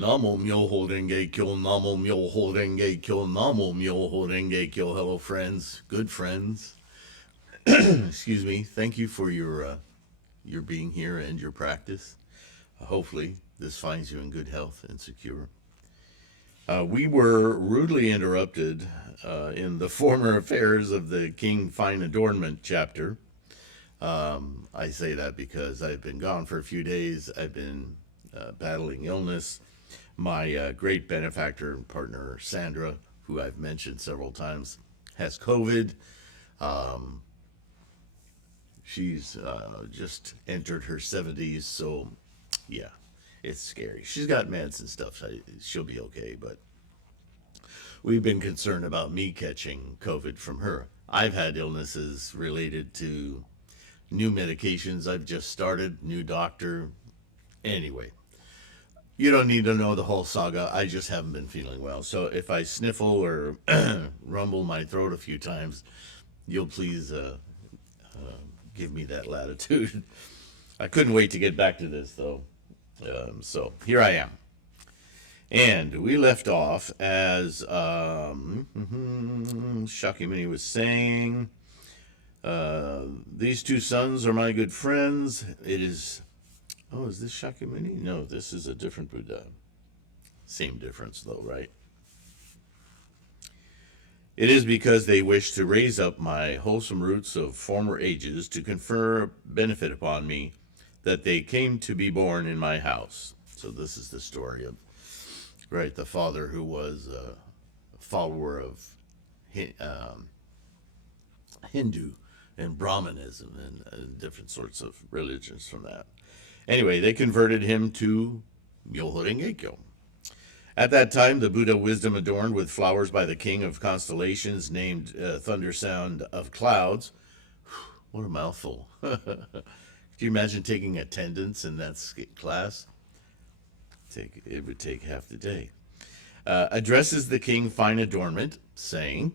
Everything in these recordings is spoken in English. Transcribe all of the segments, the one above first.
Namo Myoho Renge Kyo, Namo Myoho Renge Kyo, Namo Myoho Renge Kyo. Hello, friends, good friends. Excuse me. Thank you for your being here and your practice. Hopefully, this finds you in good health and secure. We were rudely interrupted in the former affairs of the King Fine Adornment chapter. I say that because I've been gone for a few days. I've been battling illness. My great benefactor and partner, Sandra, who I've mentioned several times, has COVID. Um, she's just entered her 70s, so yeah, it's scary. She's got meds and stuff, so she'll be okay, but we've been concerned about me catching COVID from her. I've had illnesses related to new medications I've just started, new doctor. Anyway, you don't need to know the whole saga. I just haven't been feeling well. So if I sniffle or rumble my throat a few times, you'll please give me that latitude. I couldn't wait to get back to this, though. So here I am. And we left off as Shakyamuni was saying, these two sons are my good friends. It is, oh, is this Shakyamuni? No, this is a different Buddha. Same difference, though, right? It is because they wish to raise up my wholesome roots of former ages to confer benefit upon me that they came to be born in my house. So this is the story of, right, the father who was a follower of Hindu and Brahmanism and different sorts of religions from that. Anyway, they converted him to Myoho Renge Kyo. At that time, the Buddha wisdom adorned with flowers by the king of constellations named Thunder Sound of Clouds. What a mouthful. Can you imagine taking attendance in that class? It would take half the day. Addresses the king fine adornment, saying,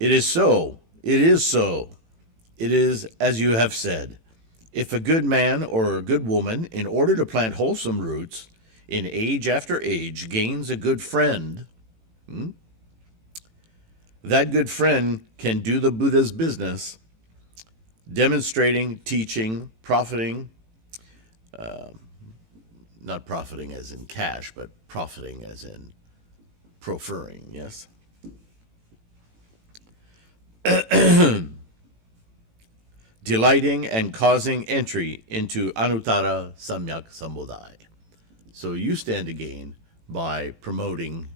"It is so, it is so, it is as you have said. If a good man or a good woman, in order to plant wholesome roots, in age after age, gains a good friend, that good friend can do the Buddha's business, demonstrating, teaching, profiting, not profiting as in cash, but profiting as in proferring, yes? Delighting and causing entry into Anuttara Samyak Sambodhai. So you stand to gain by promoting,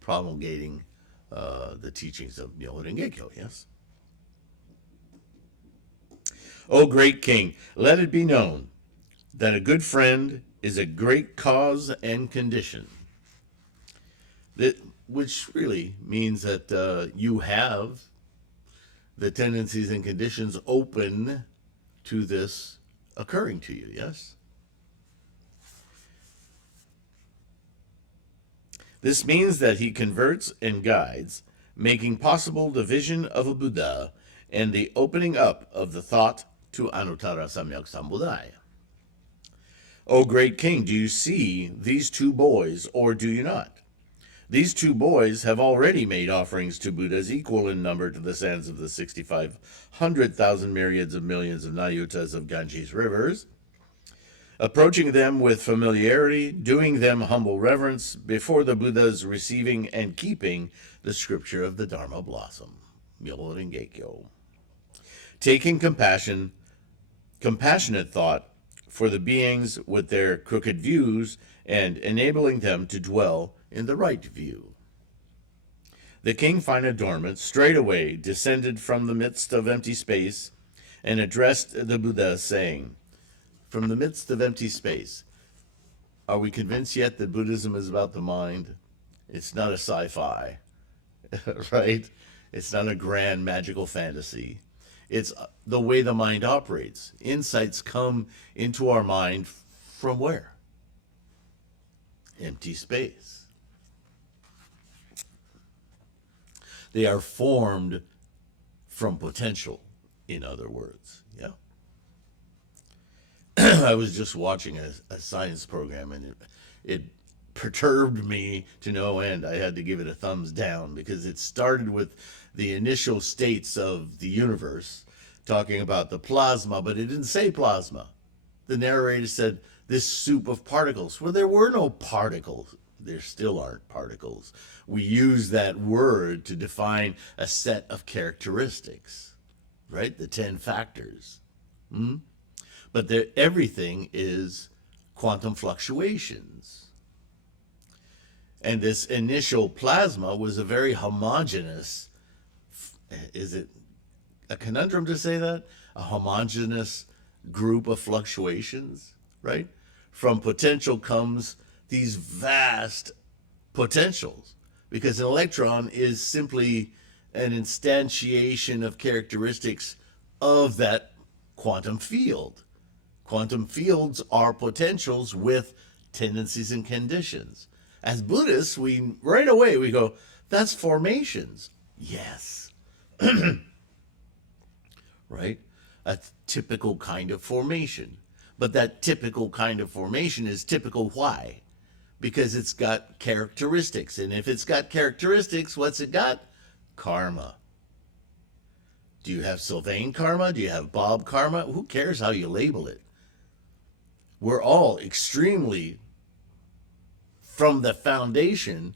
promulgating the teachings of Myoho Renge Kyo, yes? O great king, let it be known that a good friend is a great cause and condition. Which really means that you have the tendencies and conditions open to this occurring to you, yes? This means that he converts and guides, making possible the vision of a Buddha and the opening up of the thought to Anuttara Samyak Sambodhaya. O great king, do you see these two boys, or do you not? These two boys have already made offerings to Buddhas equal in number to the sands of the 6,500,000 myriads of millions of Nayutas of Ganges rivers, approaching them with familiarity, doing them humble reverence before the Buddhas, receiving and keeping the scripture of the Dharma blossom, Myoho Renge Kyo. Taking compassionate thought for the beings with their crooked views and enabling them to dwell in the right view. The king fine adornment straightway descended from the midst of empty space and addressed the Buddha, saying, from the midst of empty space, are we convinced yet that Buddhism is about the mind? It's not a sci-fi, right? It's not a grand magical fantasy. It's the way the mind operates. Insights come into our mind from where? Empty space. They are formed from potential, in other words. Yeah. I was just watching a science program, and it perturbed me to no end. I had to give it a thumbs down because it started with the initial states of the universe, talking about the plasma, but it didn't say plasma. The narrator said this soup of particles. Well, there were no particles. There still aren't particles. We use that word to define a set of characteristics, right? The 10 factors. But everything is quantum fluctuations. And this initial plasma was a very homogeneous, is it a conundrum to say that? A homogeneous group of fluctuations, right? From potential comes these vast potentials, because an electron is simply an instantiation of characteristics of that quantum field. Quantum fields are potentials with tendencies and conditions. As Buddhists, right away we go, that's formations. Yes. Right? A typical kind of formation. But that typical kind of formation is typical why? Because it's got characteristics. And if it's got characteristics, what's it got? Karma. Do you have Sylvain karma? Do you have Bob karma? Who cares how you label it? We're all extremely, from the foundation,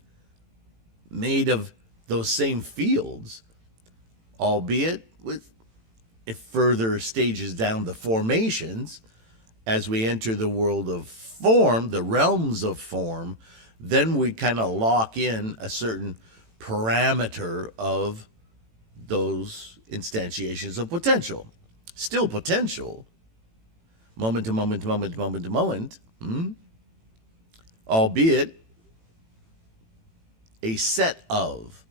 made of those same fields, albeit with further stages down the formations. As we enter the world of form, the realms of form, then we kind of lock in a certain parameter of those instantiations of potential. Still potential, moment to moment to moment to moment to moment, albeit a set of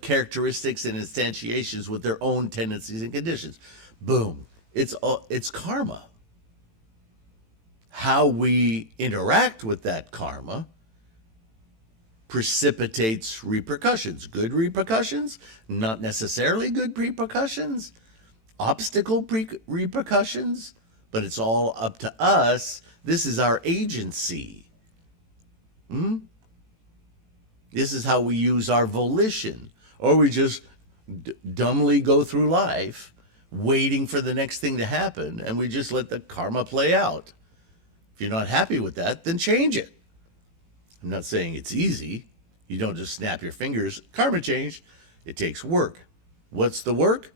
characteristics and instantiations with their own tendencies and conditions. Boom. It's karma. How we interact with that karma precipitates repercussions. Good repercussions, not necessarily good repercussions, obstacle repercussions, but it's all up to us. This is our agency. This is how we use our volition. Or we just dumbly go through life waiting for the next thing to happen, and we just let the karma play out. If you're not happy with that, then change it. I'm not saying it's easy. You don't just snap your fingers, karma change. It takes work. What's the work?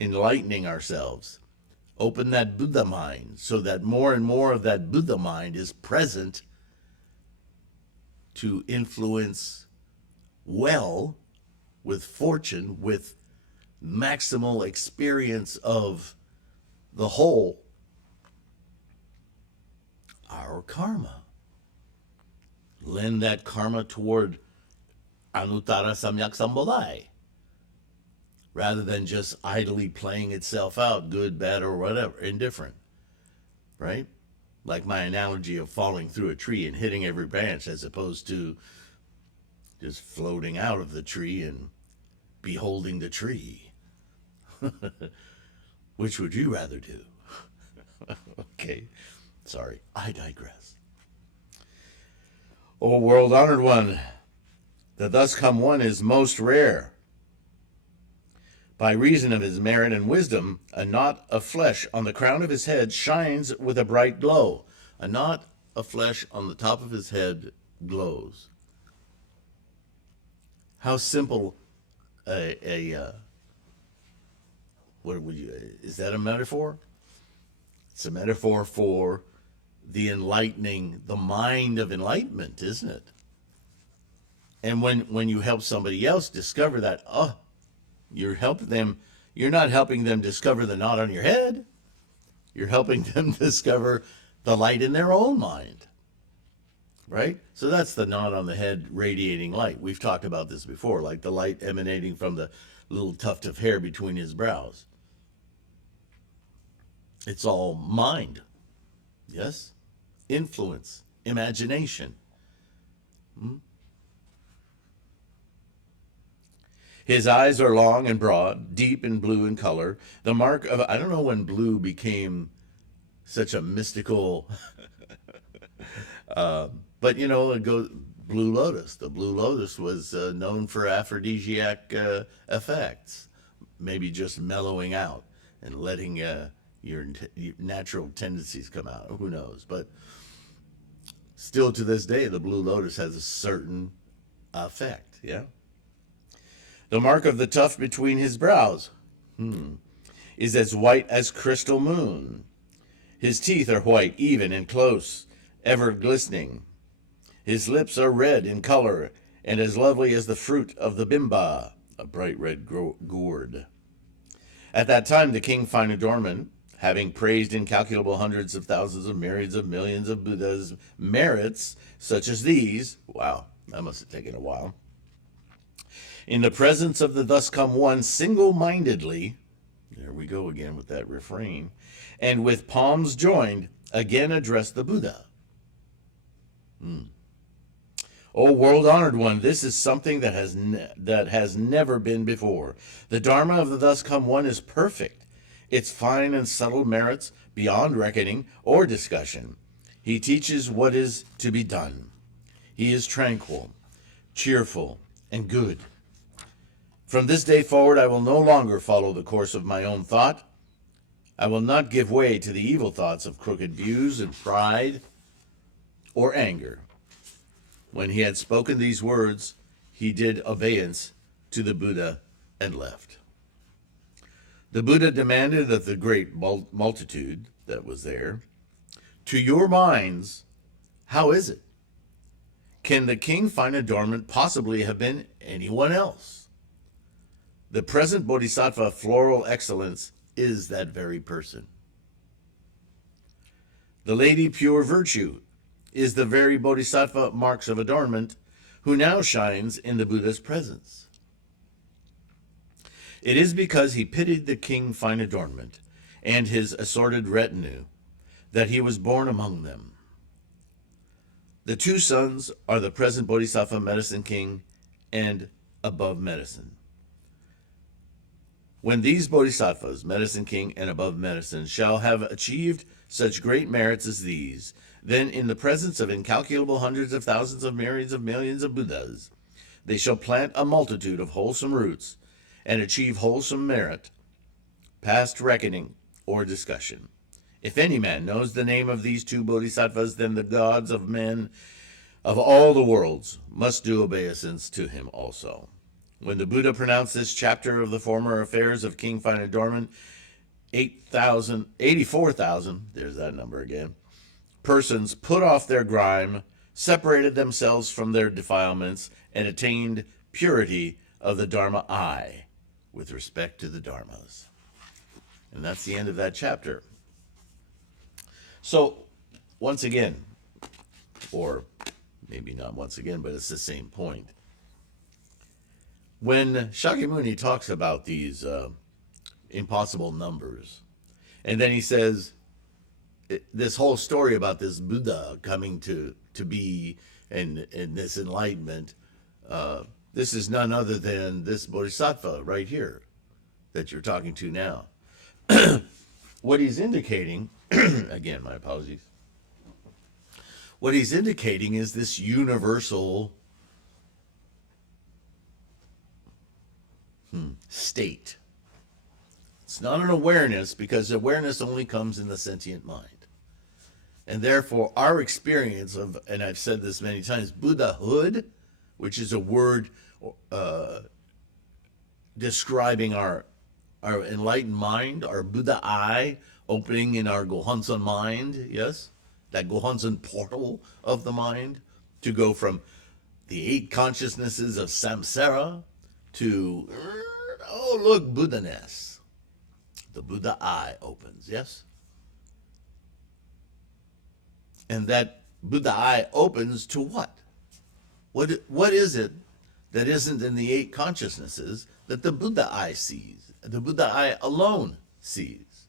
Enlightening ourselves. Open that Buddha mind so that more and more of that Buddha mind is present to influence well, with fortune, with maximal experience of the whole, our karma. Lend that karma toward Anuttara Samyak Sambodhai, rather than just idly playing itself out, good, bad, or whatever, indifferent, right? Like my analogy of falling through a tree and hitting every branch, as opposed to just floating out of the tree and beholding the tree. Which would you rather do? Okay, sorry, I digress. O world-honored one, the thus come one is most rare. By reason of his merit and wisdom, a knot of flesh on the crown of his head shines with a bright glow. A knot of flesh on the top of his head glows. How simple what would you, is that a metaphor? It's a metaphor for the enlightening, the mind of enlightenment, isn't it? And when you help somebody else discover that, you're not helping them discover the knot on your head. You're helping them discover the light in their own mind. Right? So that's the knot on the head radiating light. We've talked about this before, like the light emanating from the little tuft of hair between his brows. It's all mind. Yes? Influence, imagination. His eyes are long and broad, deep and blue in color. The mark of, I don't know when blue became such a mystical But you know, it goes Blue Lotus. The Blue Lotus was known for aphrodisiac effects, maybe just mellowing out and letting your natural tendencies come out. Who knows? But still to this day, the Blue Lotus has a certain effect. Yeah. The mark of the tuft between his brows is as white as crystal moon. His teeth are white, even and close, ever glistening. His lips are red in color and as lovely as the fruit of the bimba, a bright red gourd. At that time, the king find Adornment, having praised incalculable hundreds of thousands of myriads of millions of Buddha's merits, such as these, wow, that must have taken a while, in the presence of the thus come one, single-mindedly, there we go again with that refrain, and with palms joined, again addressed the Buddha. O world-honored one, this is something that has never been before. The Dharma of the thus come one is perfect. Its fine and subtle merits beyond reckoning or discussion. He teaches what is to be done. He is tranquil, cheerful, and good. From this day forward, I will no longer follow the course of my own thought. I will not give way to the evil thoughts of crooked views and pride or anger. When he had spoken these words, he did obeisance to the Buddha and left. The Buddha demanded of the great multitude that was there, to your minds, how is it? Can the king find Adornment possibly have been anyone else? The present Bodhisattva floral excellence is that very person. The Lady Pure Virtue is the very Bodhisattva marks of Adornment, who now shines in the Buddha's presence. It is because he pitied the king fine Adornment and his assorted retinue that he was born among them. The two sons are the present Bodhisattva Medicine King and Above Medicine. When these Bodhisattvas, Medicine King and Above Medicine, shall have achieved such great merits as these, then in the presence of incalculable hundreds of thousands of myriads of millions of Buddhas, they shall plant a multitude of wholesome roots and achieve wholesome merit, past reckoning or discussion. If any man knows the name of these two Bodhisattvas, then the gods of men of all the worlds must do obeisance to him also. When the Buddha pronounced this chapter of the former affairs of King Fine Adornment, 84,000, there's that number again, persons put off their grime, separated themselves from their defilements, and attained purity of the Dharma I with respect to the Dharmas. And that's the end of that chapter. So, once again, or maybe not once again, but it's the same point. When Shakyamuni talks about these impossible numbers, and then he says, this whole story about this Buddha coming to be and this enlightenment, this is none other than this Bodhisattva right here that you're talking to now. What he's indicating, again, my apologies. What he's indicating is this universal state. It's not an awareness, because awareness only comes in the sentient mind. And therefore, our experience of, and I've said this many times, Buddhahood, which is a word describing our enlightened mind, our Buddha eye opening in our Gohonzon mind, yes? That Gohonzon portal of the mind, to go from the 8 consciousnesses of samsara to, oh, look, Buddha-ness. The Buddha eye opens, yes? And that Buddha eye opens to what? What is it that isn't in the 8 consciousnesses that the Buddha eye sees? The Buddha eye alone sees.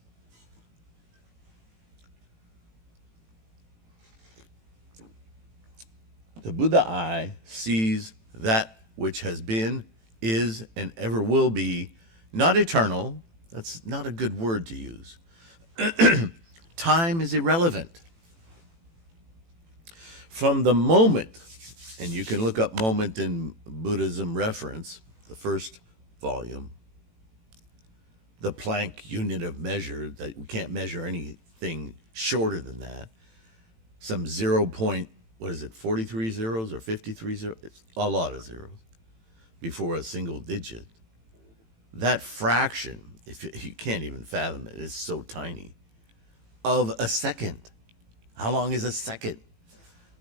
The Buddha eye sees that which has been, is, and ever will be, not eternal. That's not a good word to use. Time is irrelevant. From the moment, and you can look up moment in Buddhism reference, the first volume, the Planck unit of measure, that we can't measure anything shorter than that. Some 0 point, what is it, 43 zeros or 53 zeros? It's a lot of zeros before a single digit. That fraction, if you can't even fathom it, it's so tiny, of a second. How long is a second?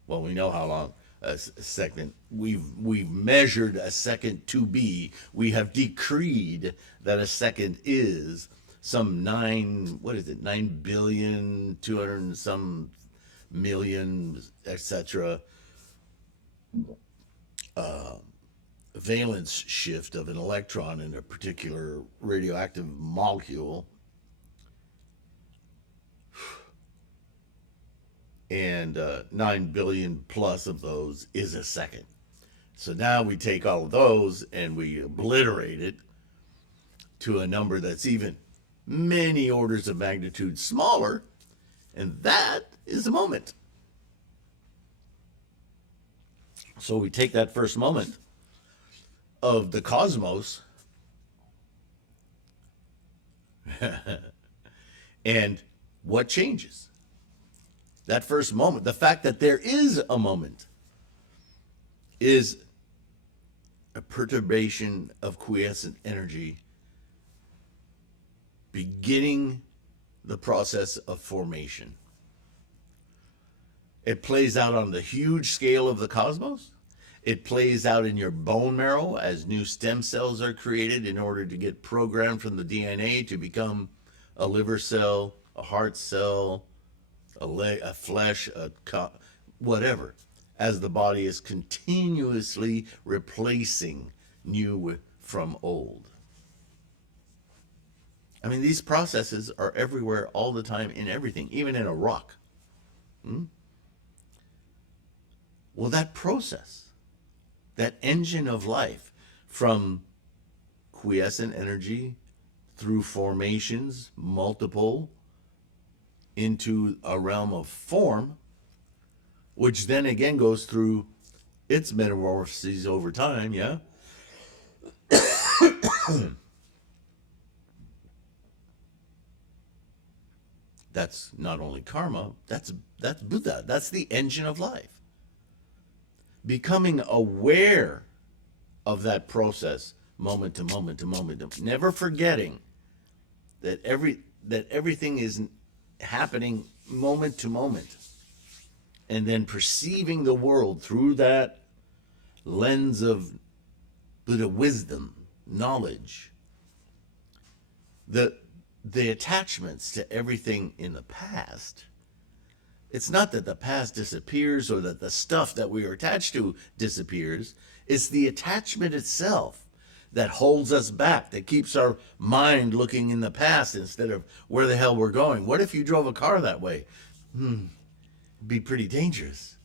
Well, we know how long a second. We've measured a second to be. We have decreed that a second is some 9 billion 200 and some million, etc. Valence shift of an electron in a particular radioactive molecule. And 9 billion plus of those is a second. So now we take all of those and we obliterate it to a number that's even many orders of magnitude smaller, and that is a moment. So we take that first moment of the cosmos and what changes? That first moment, the fact that there is a moment, is a perturbation of quiescent energy beginning the process of formation. It plays out on the huge scale of the cosmos. It plays out in your bone marrow as new stem cells are created in order to get programmed from the DNA to become a liver cell, a heart cell, a leg, a flesh, whatever, as the body is continuously replacing new from old. I mean, these processes are everywhere all the time in everything, even in a rock. Well, that process, that engine of life, from quiescent energy through formations, multiple, into a realm of form, which then again goes through its metamorphoses over time, yeah? That's not only karma, that's Buddha. That's the engine of life. Becoming aware of that process, moment to moment to moment, never forgetting that everything is happening moment to moment, and then perceiving the world through that lens of Buddha wisdom, knowledge. The attachments to everything in the past, it's not that the past disappears or that the stuff that we are attached to disappears. It's the attachment itself that holds us back, that keeps our mind looking in the past instead of where the hell we're going. What if you drove a car that way? It'd be pretty dangerous.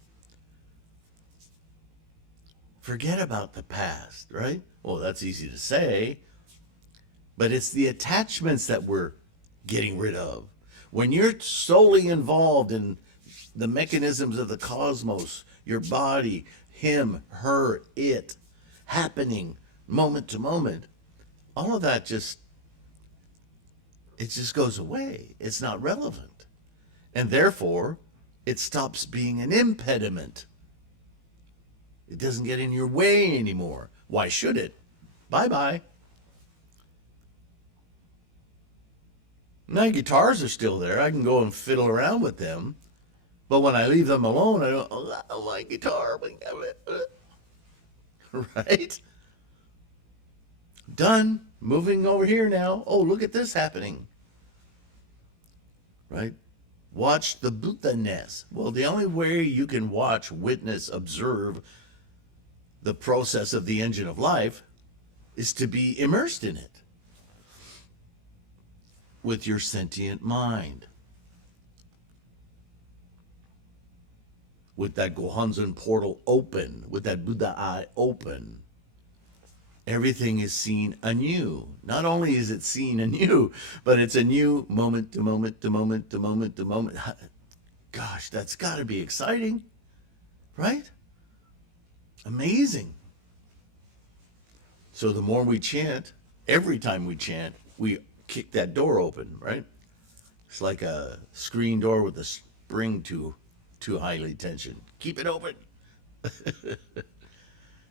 Forget about the past, right? Well, that's easy to say, but it's the attachments that we're getting rid of. When you're solely involved in the mechanisms of the cosmos, your body, him, her, it, happening moment to moment, all of that just goes away. It's not relevant. And therefore, it stops being an impediment. It doesn't get in your way anymore. Why should it? Bye-bye. My guitars are still there. I can go and fiddle around with them. But when I leave them alone, I don't, oh, my guitar. Right? Done. Moving over here now. Oh, look at this happening. Right? Watch the Buddha-ness. Well, the only way you can watch, witness, observe the process of the engine of life is to be immersed in it with your sentient mind, with that Gohanzen portal open, with that Buddha eye open. Everything is seen anew. Not only is it seen anew, but it's anew moment to moment to moment to moment to moment. Gosh, that's got to be exciting. right? Amazing. So the more we chant, every time we chant, we kick that door open, right? It's like a screen door with a spring too highly tensioned. Keep it open.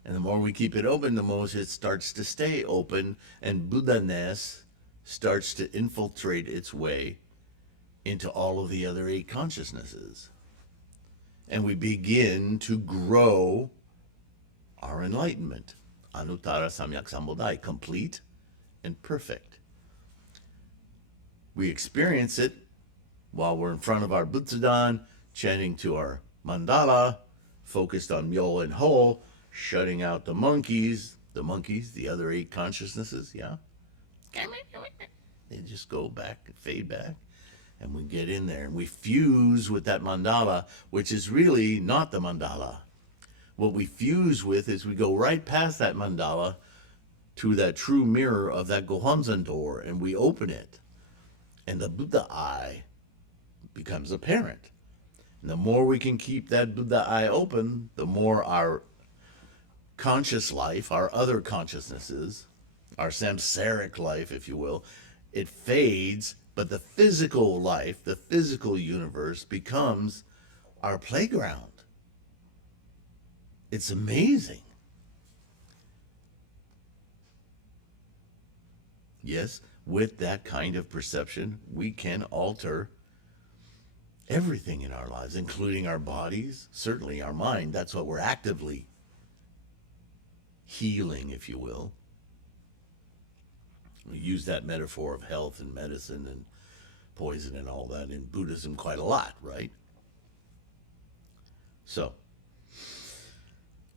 And the more we keep it open, the more it starts to stay open, and Buddha-ness starts to infiltrate its way into all of the other 8 consciousnesses. And we begin to grow our enlightenment. Anuttara Samyak Sambodhai, complete and perfect. We experience it while we're in front of our Butsudan, chanting to our mandala, focused on Myo and Ho, shutting out the monkeys, the other 8 consciousnesses, yeah? They just go back, fade back, and we get in there and we fuse with that mandala, which is really not the mandala. What we fuse with is we go right past that mandala to that true mirror of that Gohonzon door, and we open it, and the Buddha eye becomes apparent. And the more we can keep that Buddha eye open, the more our conscious life, our other consciousnesses, our samsaric life, if you will, it fades, but the physical life, the physical universe becomes our playground. It's amazing. Yes, with that kind of perception, we can alter everything in our lives, including our bodies, certainly our mind. That's what we're actively healing, if you will. We use that metaphor of health and medicine and poison and all that in Buddhism quite a lot, right? So,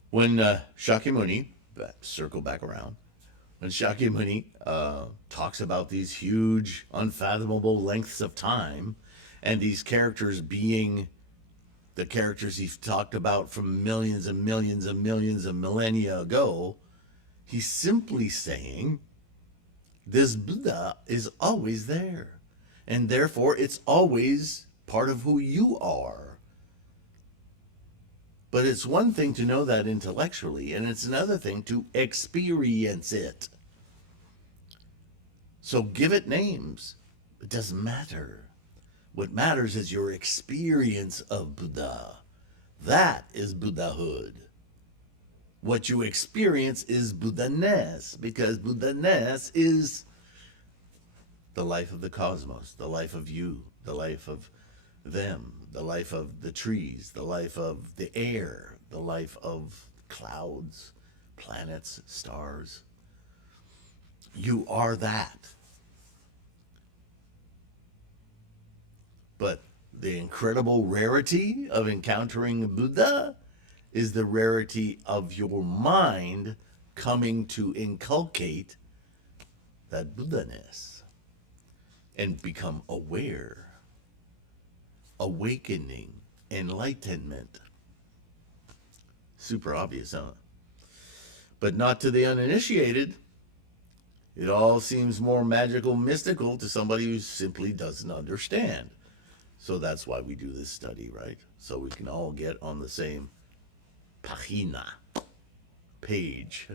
when Shakyamuni, circle back around, when Shakyamuni talks about these huge, unfathomable lengths of time, and these characters being the characters he's talked about from millions and millions and millions of millennia ago, he's simply saying this Buddha is always there, and therefore it's always part of who you are. But it's one thing to know that intellectually, and it's another thing to experience it. So give it names. It doesn't matter. What matters is your experience of Buddha. That is Buddhahood. What you experience is Buddha-ness, because Buddha-ness is the life of the cosmos, the life of you, the life of them, the life of the trees, the life of the air, the life of clouds, planets, stars. You are that. But the incredible rarity of encountering Buddha is the rarity of your mind coming to inculcate that Buddha-ness and become aware, awakening, enlightenment. Super obvious, huh? But not to the uninitiated. It all seems more magical, mystical to somebody who simply doesn't understand. So that's why we do this study, right? So we can all get on the same page.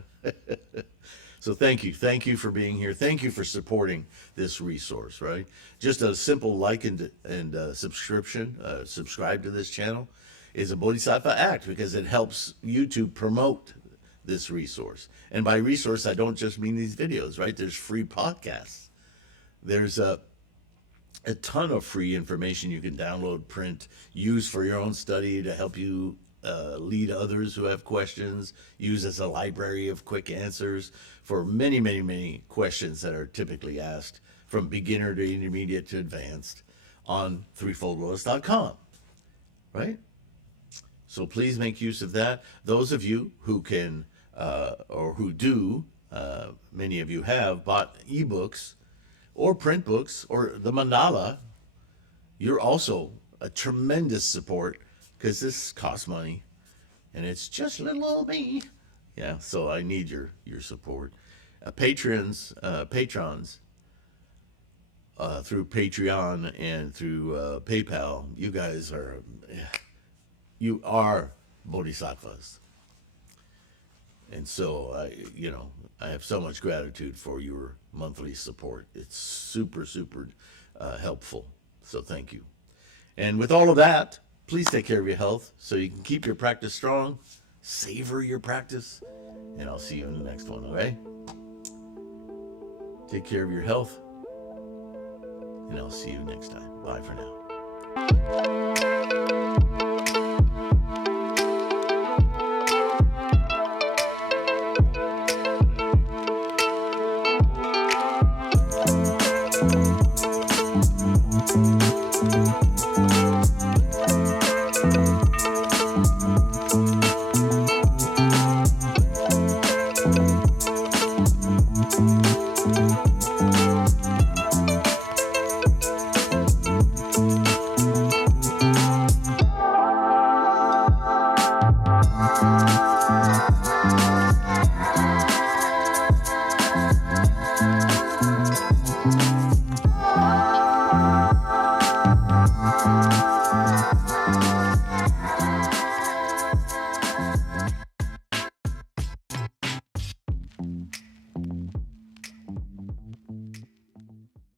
So thank you for being here. Thank you for supporting this resource, right? Just a simple like and subscription, subscribe to this channel is a Bodhisattva act, because it helps YouTube promote this resource. And by resource, I don't just mean these videos, right? There's free podcasts. There's a ton of free information you can download, print, use for your own study to help you lead others who have questions, use as a library of quick answers for many, many, many questions that are typically asked from beginner to intermediate to advanced on threefoldlotus.com, right? So please make use of that. Those of you who can, or who do, many of you have bought ebooks or print books or the mandala, you're also a tremendous support, because this costs money and it's just little old me. Yeah, so I need your support. Patrons through Patreon and through PayPal, you guys are bodhisattvas. And so I have so much gratitude for your monthly support. It's super, super helpful. So thank you. And with all of that, please take care of your health so you can keep your practice strong, savor your practice, and I'll see you in the next one, okay? Take care of your health, and I'll see you next time. Bye for now.